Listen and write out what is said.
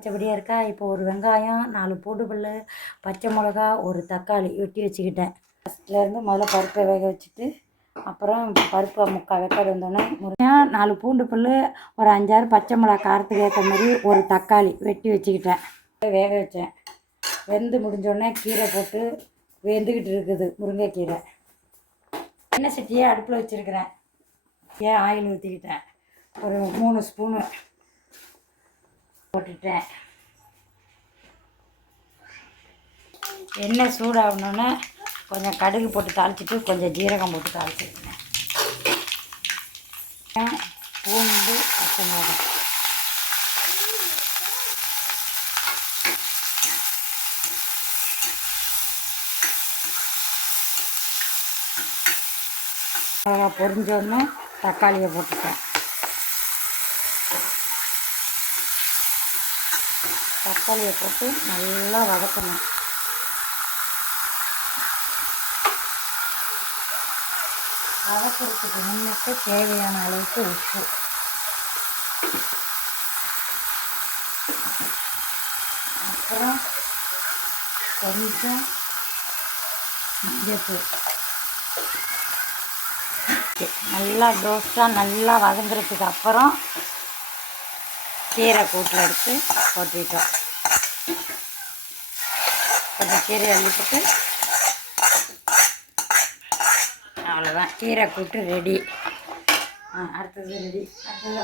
வச்சபடியாக இருக்கா. இப்போ ஒரு வெங்காயம், 4 பூண்டு பல், பச்சை மிளகா, ஒரு தக்காளி வெட்டி வச்சுக்கிட்டேன். ஃபஸ்ட்லேருந்து முதல்ல பருப்பை வேக வச்சுட்டு அப்புறம் பருப்பை முக்கால் வெக்காடு வந்தோடனே முருங்கைக்காய், 4 பூண்டு பல், ஒரு 5 6 பச்சை மிளகா, காரத்துக்கு ஏற்ற மாதிரி ஒரு தக்காளி வெட்டி வச்சுக்கிட்டேன். வேக வச்சேன். வெந்து முடிஞ்சோடனே கீரை போட்டு வெந்துக்கிட்டு இருக்குது முருங்கைக்கீரை. எண்ணெய் சட்டியை அடுப்பில் வச்சுருக்கிறேன். ஆயில் ஊற்றிக்கிட்டேன். ஒரு 3 ஸ்பூனு போட்டுட்டேன். எண்ணெய் சூடாகணுன்னே கொஞ்சம் கடுகு போட்டு தாளிச்சிட்டு கொஞ்சம் ஜீரகம் போட்டு தாளிச்சிருக்கேன். பூண்டு, பச்சை மிளகாய். மிளகாய் பொரிஞ்சோடனே தக்காளியை போட்டுட்டேன். தக்காளியை போட்டு நல்லா வதக்கணும். வதக்கிறதுக்கு முன்னுக்கு தேவையான அளவுக்கு உப்பு, அப்புறம் கொஞ்சம் மஞ்சள். நல்லா டோஸ்ட்டாக நல்லா வதங்குறதுக்கு அப்புறம் கீரை கூட்டில் எடுத்து போட்டுட்டோம். கொஞ்சம் கீரை அள்ளிப்பட்டு அவ்வளோதான், கீரை கூட்டு ரெடி. அடுத்தது ரெடி. அடுத்தது